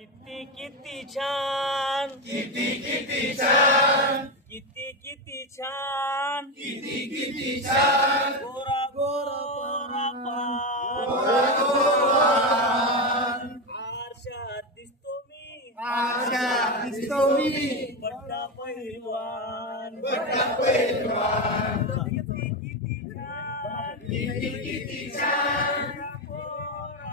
किती किती छान, किती किती छान, किती किती छान, किती किती छान, गोरा गोरा पान, आरशात दिसतो मी, आरशात दिसतो मी, बड्डा पहिलवान, बड्डा पहिलवान. किती किती छान, किती किती छान, गोरा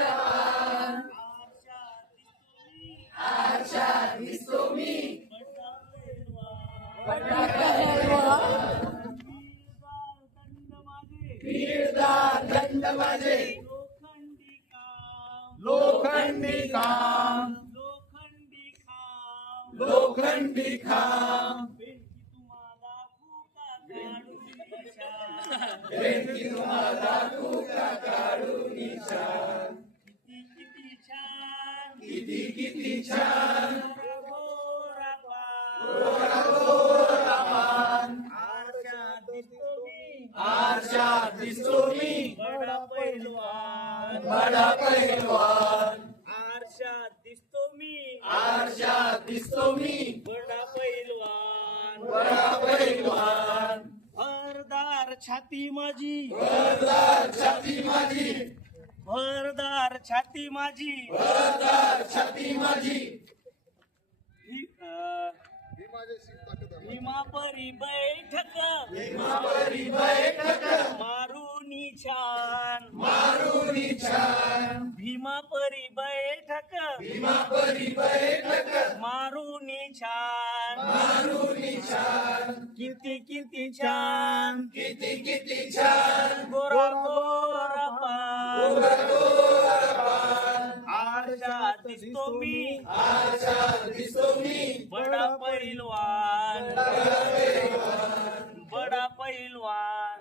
पान, आरशात दिसतो मी, आरशात दिसतो मी, बड्डा पहिलवान, बड्डा पहिलवान. दंड माझे, वीरदार दंड माझे, लोखंडी काम, लोखंडी काम, लोखंडी काम, लोखंडी खांब. भेटकी तुम्हाला भूका काढून निशाण. भेटली तुम्हाला तुका काढून निशाण. किती किती छान, किती किती छान, गोरा पान, गोरा पान. आरशात दिसतो मी, आरशात दिसतो मी, बडा पहिलवान, बडा पहिलवान. आरशात दिसतो मी, आरशात दिसतो मी, बडा पहिलवान, बडा पहिलवान. भरदार छाती माझी, भरदार छाती माझी, भरदार छाती माझी, भरदार छाती माझी. भीमापरी बैठक, भीमावरी बैठक, मारुनी छान, मारुनी छान. भीमापरी बैठक, भीमावरी बैठक, मारुनी छान, मारुनी छान. किती किती छान, किती किती छान, गोरा गोरा पान, गोरा गोरा पान. आरशात दिसतो मी, आरशात दिसतो मी, बडा पहिलवान, बडा पहिलवान. बडा पहिलवान.